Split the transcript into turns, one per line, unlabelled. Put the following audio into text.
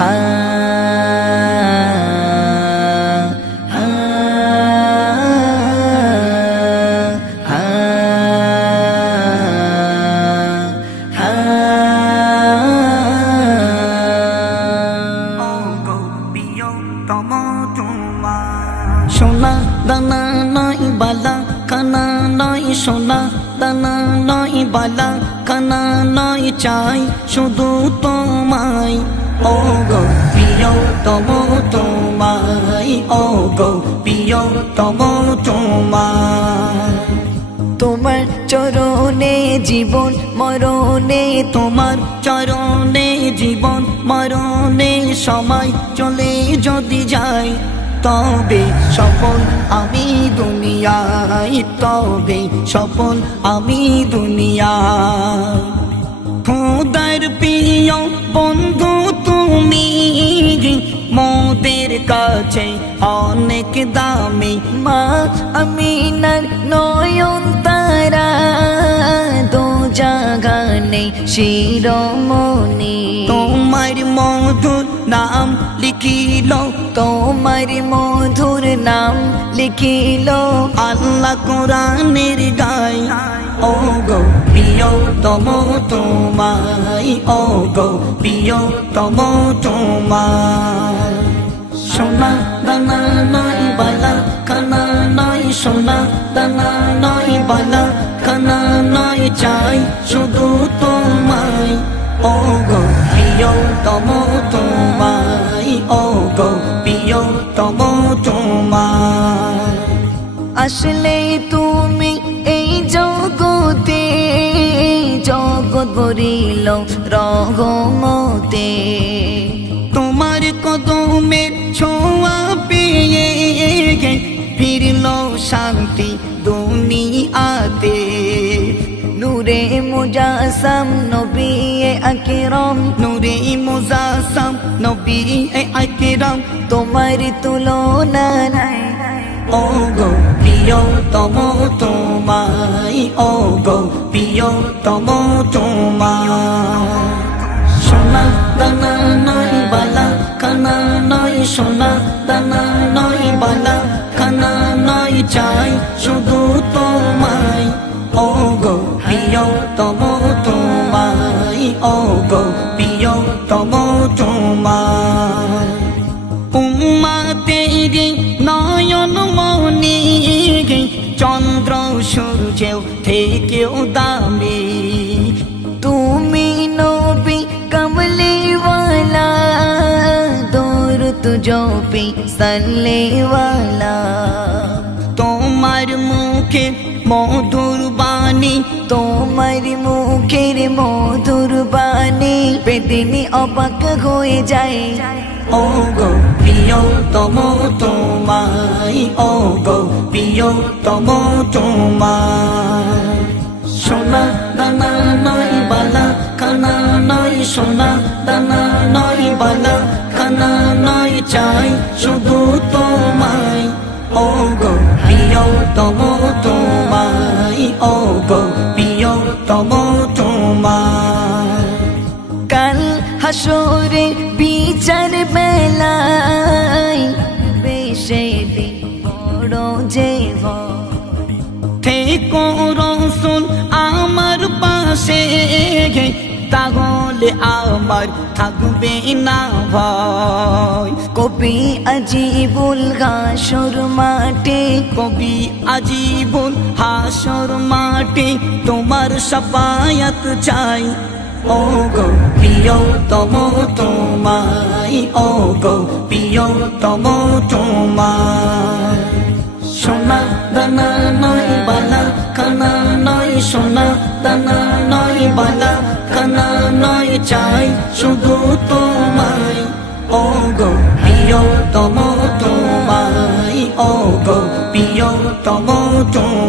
সোনা দানা নয় বালা কানা নয় সোনা দানা নয় বালা কানা নয় চাই শুধু তোমায় ও গো প্রিয় তম তোমায় ও গো প্রিয় তম তোমায় তোমার চরণে জীবন মরণে তোমার। চরণে জীবন মরণে সময় চলে যদি যায় তবে সফল আমি দুনিয়ায় তবে সফল আমি দুনিয়ায়। খোদার প্রিয় বন্ধু তুমি মোদের কাছে অনেক দামি মা আমিনার নয়ন তারা। জাগানে শিরোমণি। তোমার মধুর নাম লিখিল। তোমার মধুর নাম লিখিল। আল্লাহ কোরআনের গায়। ও গো প্রিয় তম তোমায় ও গো প্রিয় তম তোমায়। সোনা দানা নয় বালা কানা নয় সোনা দানা নয় বালা চাই শুধু তোমায়। ও গো প্রিয় তম তোমায় ও গো প্রিয় তম তোমায়। আসলে তুমি এই জগতে, জগৎ ভরিল রহমতে তোমার কদমের ছোঁয়া পেয়ে ফিরল শান্তি দুনিয়াতে মুজাসম নবী আকরাম। নূরে মুজাসম নবী আকরাম। তোমার তুলনা নাই ও গো প্রিয় তম তোমায় ও গো প্রিয় তম তোমায়। সোনা দানা নয় বালা, কানা নয় সোনা দানা নয় বালা, কানা নয় চাই শুধু তোমায়। ও গো প্রিয় চন্দ্র সূর্যেও থেকেও দামি। তুমি নবী কমলিওয়ালা, দূর তুজোপি সল্লেওয়ালা তোমার মুখে মধুর বাণী, তোমার মুখের মধুর বাণী। বেদিনী অবাক হয়ে যায়। ও গো প্রিয় তম তোমায় ও গো প্রিয় তম তোমায়। সোনা দানা নয়, বালা কানা নয়, সোনা দানা নয়, বালা কানা নয় চাই শুধু তোমায়। ও গো প্রিয় তম তোমায় ও গো প্রিয় তম তোমায়। হাসরে বিচার বেলায় বেশে দিন বড় যে থেকো রসুল আমার পাশে তাহলে আমার থাকবে না ভয়। কবি আজিবুল হাসর মাঠে। কবি আজিবুল হাসর মাঠে তোমার সপায়াত চাই। ও গো প্রিয় তম তোমায় ও গো প্রিয় তম তোমায় সোনা দানা নয় বালা কানা নয় সোনা দানা নয় বালা কানা নয় চাই শুধু তোমায় ও গো প্রিয় তম তোমায় ও গো প্রিয় তম তোমায়